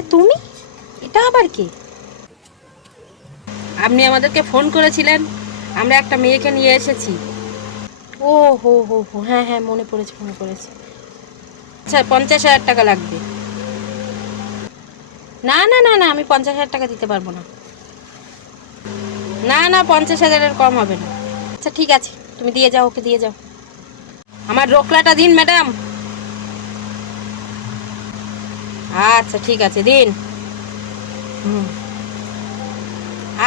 আরে তুমি, এটা আবার কি? আপনি আমাদেরকে ফোন করেছিলেন, আমরা একটা মেয়েকে নিয়ে এসেছি। ও হো হো হো, হ্যাঁ হ্যাঁ, মনে পড়েছে মনে পড়েছে। আচ্ছা, 50,000 টাকা লাগবে। না না না না, আমি 50,000 টাকা দিতে পারবো না। না না, 50,000-এর কম হবে না। আচ্ছা ঠিক আছে, তুমি দিয়ে যাও, ওকে দিয়ে যাও। আমার রোকলাটা দিন ম্যাডাম। আচ্ছা ঠিক আছে, দিন। হুম,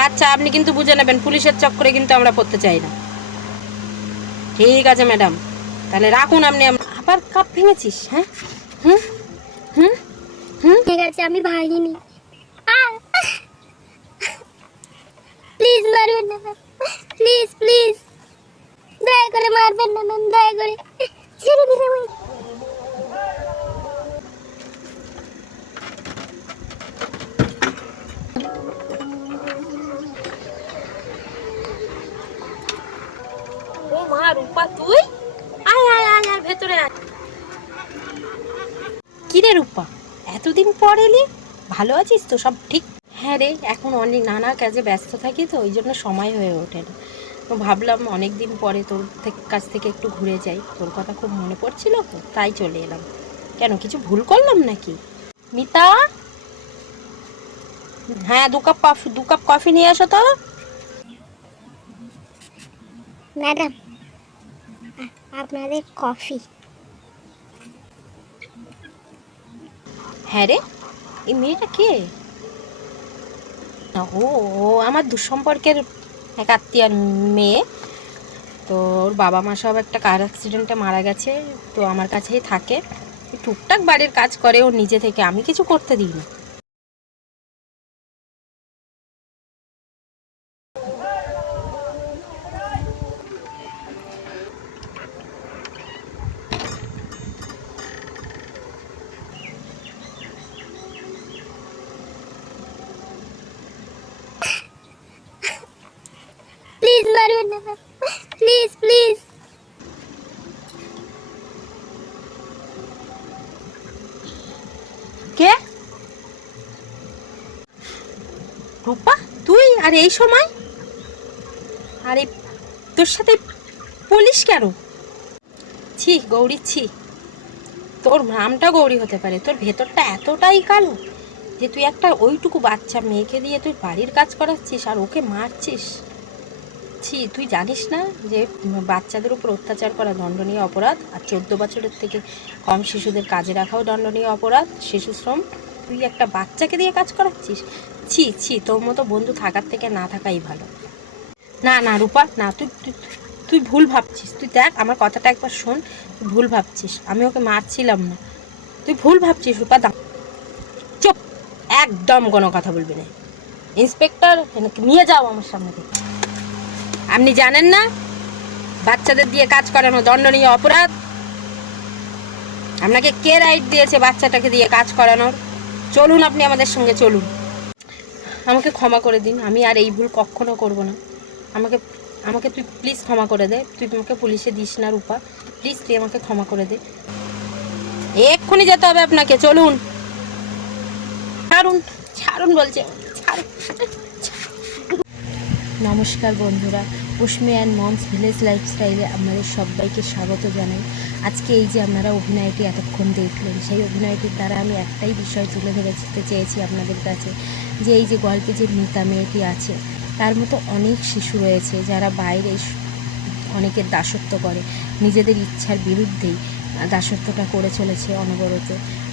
আচ্ছা, আপনি কিন্তু বুঝে নেবেন, পুলিশের চক্করে কিন্তু আমরা পড়তে চাই না। ঠিক আছে ম্যাডাম, তাহলে রাখুন আপনি। আবার কাপ ভেঙেছিস? হ্যাঁ, হুম হুম হুম। ঠিক আছে, আমি ভাগিনি। প্লিজ মারবেন না ম্যাম, প্লিজ প্লিজ, দয়া করে মারবেন না ম্যাম, দয়া করে ছেড়ে দিন আমায়। ও মা, রূপা তুই? আয় আয় আয় আয়, ভেতরে আয়। কি রে রূপা, এতদিন পর এলি? ভালো আছিস তো? সব ঠিক? হ্যাঁ রে, এখন অনেক নানা কাজে ব্যস্ত থাকি তো, ওই জন্য সময় হয়ে ওঠে না। তো ভাবলাম অনেক দিন পরে তোর কাছ থেকে একটু ঘুরে যাই, তোর কথা খুব মনে পড়ছিল তো, তাই চলে এলাম। কেন, কিছু ভুল করলাম নাকি? মিতা, হ্যাঁ, 2 কাপ কফি নিয়ে আসো তো। ম্যাডাম, আপনাদের কফি। হ্যাঁ রে, এই মেয়েটা কে? ও, ও আমার দুঃসম্পর্কের এক আত্মীয়ার মেয়ে। তো ওর বাবা মা সব একটা কার অ্যাক্সিডেন্টে মারা গেছে। তো আমার কাছেই থাকে, টুকটাক বাড়ির কাজ করে ও নিজে থেকে, আমি কিছু করতে দিই না। প্লিজ মারবেন না ম্যাম, প্লিজ প্লিজ। কে? রূপা, তুই? আর এই সময়? আরে, তোর সাথে পুলিশ কেন? ছি গৌরী, ছি। তোর নামটা গৌরী হতে পারে, তোর ভেতরটা এতটাই কালো যে তুই একটা ওইটুকু বাচ্চা মেয়েকে দিয়ে তুই বাড়ির কাজ করাচ্ছিস আর ওকে মারছিস। ছি, তুই জানিস না যে বাচ্চাদের উপর অত্যাচার করা দণ্ডনীয় অপরাধ, আর 14 বছরের থেকে কম শিশুদের কাজে রাখাও দণ্ডনীয় অপরাধ, শিশু শ্রম। তুই একটা বাচ্চাকে দিয়ে কাজ করাচ্ছিস। ছি ছি, তোর মতো বন্ধু থাকার থেকে না থাকাই ভালো। না না রূপা, না, তুই তুই তুই ভুল ভাবছিস। তুই দেখ, আমার কথাটা একবার শোন। তুই ভুল ভাবছিস, আমি ওকে মারছিলাম না। তুই ভুল ভাবছিস রূপা। চুপ, একদম কোনো কথা বলবি না। ইন্সপেক্টর, নিয়ে যাও আমার সামনে থেকে। আপনি জানেন না বাচ্চাদের দিয়ে কাজ করানো দণ্ডনীয় অপরাধ? আপনাকে কে রাইট দিয়েছে বাচ্চাটাকে দিয়ে কাজ করানোর? চলুন, আপনি আমাদের সঙ্গে চলুন। আমাকে ক্ষমা করে দিন, আমি আর এই ভুল কখনো করব না। আমাকে আমাকে তুই প্লিজ ক্ষমা করে দে। তুই তোমাকে পুলিশে দিস না রূপা, প্লিজ তুই আমাকে ক্ষমা করে দে। এক্ষুনি যেতে হবে আপনাকে, চলুন। ছাড়ুন, ছাড়ুন বলছে, ছাড়ুন। নমস্কার বন্ধুরা, উষ্মি অ্যান্ড মমস ভিলেজ লাইফস্টাইলে আপনাদের সবাইকে স্বাগত জানাই। আজকে এই যে আপনারা অভিনয়টি এতক্ষণ দেখলেন, সেই অভিনয়টির দ্বারা আমি একটাই বিষয় তুলে ধরতে চেয়েছি আপনাদের কাছে, যে এই যে গল্পে যে মিতা মেয়েটি আছে, তার মতো অনেক শিশু রয়েছে যারা বাইরে অনেকের দাসত্ব করে, নিজেদের ইচ্ছার বিরুদ্ধেই দাসত্বটা করে চলেছে অনবরত।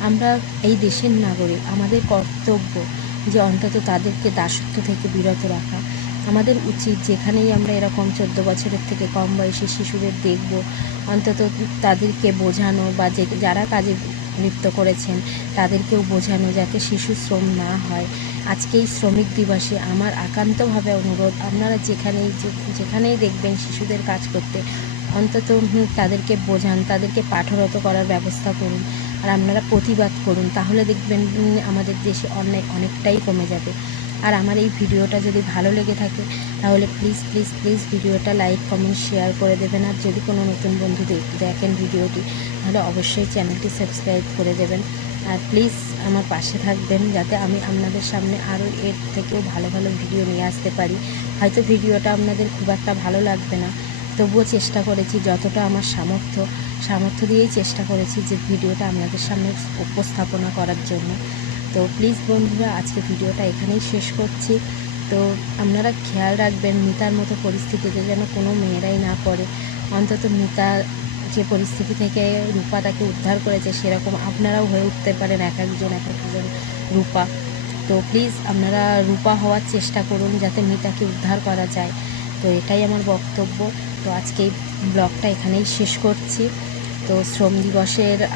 আমরা এই দেশের নাগরিক, আমাদের কর্তব্য যে অন্তত তাদেরকে দাসত্ব থেকে বিরত রাখা। আমাদের উচিত যেখানেই আমরা এরকম 14 বছরের থেকে কম বয়সী শিশুদের দেখব, অন্তত তাদেরকে বোঝানো, বা যারা কাজে লিপ্ত করেছেন তাদেরকেও বোঝানো, যাতে শিশু শ্রম না হয়। আজকে এই শ্রমিক দিবসে আমার একান্তভাবে অনুরোধ, আপনারা যেখানেই দেখবেন শিশুদের কাজ করতে, অন্তত তাদেরকে বোঝান, তাদেরকে পাঠরত করার ব্যবস্থা করুন, আর আপনারা প্রতিবাদ করুন। তাহলে দেখবেন আমাদের দেশে অন্যায় অনেকটাই কমে যাবে। আর আমার এই ভিডিওটা যদি ভালো লেগে থাকে তাহলে প্লিজ প্লিজ প্লিজ ভিডিওটা লাইক কমেন্ট শেয়ার করে দেবেন। আর যদি কোনো নতুন বন্ধু দেখেন ভিডিওটি, তাহলে অবশ্যই চ্যানেলটি সাবস্ক্রাইব করে দেবেন। আর প্লিজ আমার পাশে থাকবেন, যাতে আমি আপনাদের সামনে আরও এর থেকেও ভালো ভালো ভিডিও নিয়ে আসতে পারি। হয়তো ভিডিওটা আপনাদের খুব একটা ভালো লাগবে না, তবুও চেষ্টা করেছি যতটা আমার সামর্থ্য দিয়েই চেষ্টা করেছি যে ভিডিওটা আপনাদের সামনে উপস্থাপনা করার জন্য। তো প্লিজ বন্ধুরা, আজকে ভিডিওটা এখানেই শেষ করছি। তো আপনারা খেয়াল রাখবেন মিতার মতো পরিস্থিতিতে যেন কোনো মেয়েরাই না পড়ে। অন্তত মিতা যে পরিস্থিতি থেকে রূপা তাকে উদ্ধার করেছে, সেরকম আপনারাও হয়ে উঠতে পারেন এক একজন রূপা। তো প্লিজ আপনারা রূপা হওয়ার চেষ্টা করুন যাতে মিতাকে উদ্ধার করা যায়। তো এটাই আমার বক্তব্য। তো আজকে এই ব্লগটা এখানেই শেষ করছি। তো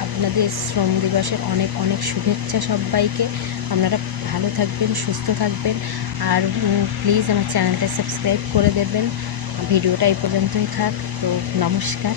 আপনাদের শ্রম দিবসের অনেক অনেক শুভেচ্ছা সবাইকে। আপনারা ভালো থাকবেন, সুস্থ থাকবেন, আর প্লিজ আমার চ্যানেলটা সাবস্ক্রাইব করে দেবেন। ভিডিওটা এই পর্যন্তই থাক। তো নমস্কার।